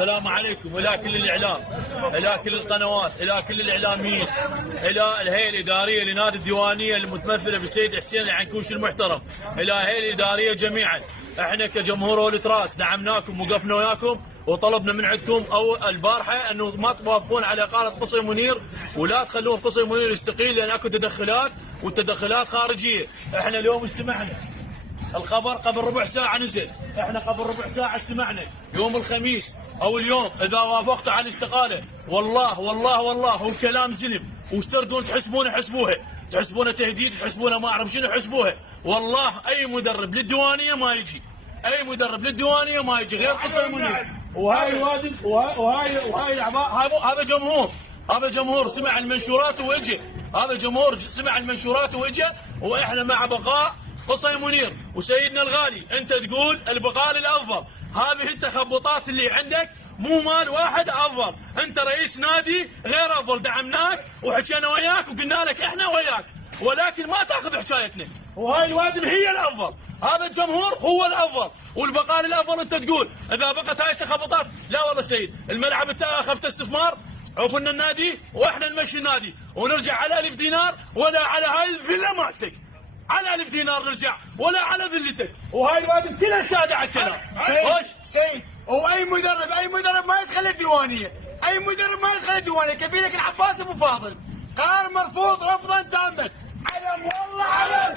السلام عليكم إلى كل الإعلام، إلى كل القنوات، إلى كل الإعلاميين، إلى الهيئة الإدارية لنادي الديوانية المتمثلة بالسيد حسين العنكوش المحترم، إلى الهيئة الإدارية جميعا. احنا كجمهور أولد راس دعمناكم وقفنا وياكم وطلبنا من عندكم البارحة أنه ما توافقون على إقالة قصي منير ولا تخلون قصي منير يستقيل لأن اكو تدخلات والتدخلات خارجية. احنا اليوم اجتمعنا، الخبر قبل ربع ساعة نزل، احنا قبل ربع ساعة اجتمعنا يوم الخميس او اليوم اذا وافقتوا على الاستقالة والله والله والله هو كلام زلم، وش تردون تحسبونه حسبوها، تحسبونه تهديد، تحسبونه ما اعرف شنو حسبوها. والله اي مدرب للديوانية ما يجي، اي مدرب للديوانية ما يجي غير قصي منير. وهاي الوادي وهاي الاعضاء، هذا جمهور، هذا جمهور سمع المنشورات واجى، هذا جمهور سمع المنشورات واجى، واحنا مع بقاء قصي منير. وسيدنا الغالي انت تقول البقاء الافضل، هذه التخبطات اللي عندك مو مال واحد افضل، انت رئيس نادي غير افضل، دعمناك وحكينا وياك وقلنا لك احنا وياك، ولكن ما تاخذ حكايتنا، وهاي الوادم هي الافضل، هذا الجمهور هو الافضل، والبقاء الافضل انت تقول اذا بقت هاي التخبطات. لا والله سيد، الملعب انتهى خفت استثمار، عوفنا النادي واحنا نمشي النادي ونرجع على 1000 دينار ولا على هاي الفيلا مالتك، على 1000 دينار نرجع ولا على فيلتك، وهاي الوادم كلها شاهده على الكلام. سيد هو اي مدرب ما يدخل الديوانيه، اي مدرب ما يدخل الديوانيه، كفيلك العباس ابو فاضل قرار مرفوض رفضا تاما. علم والله علم.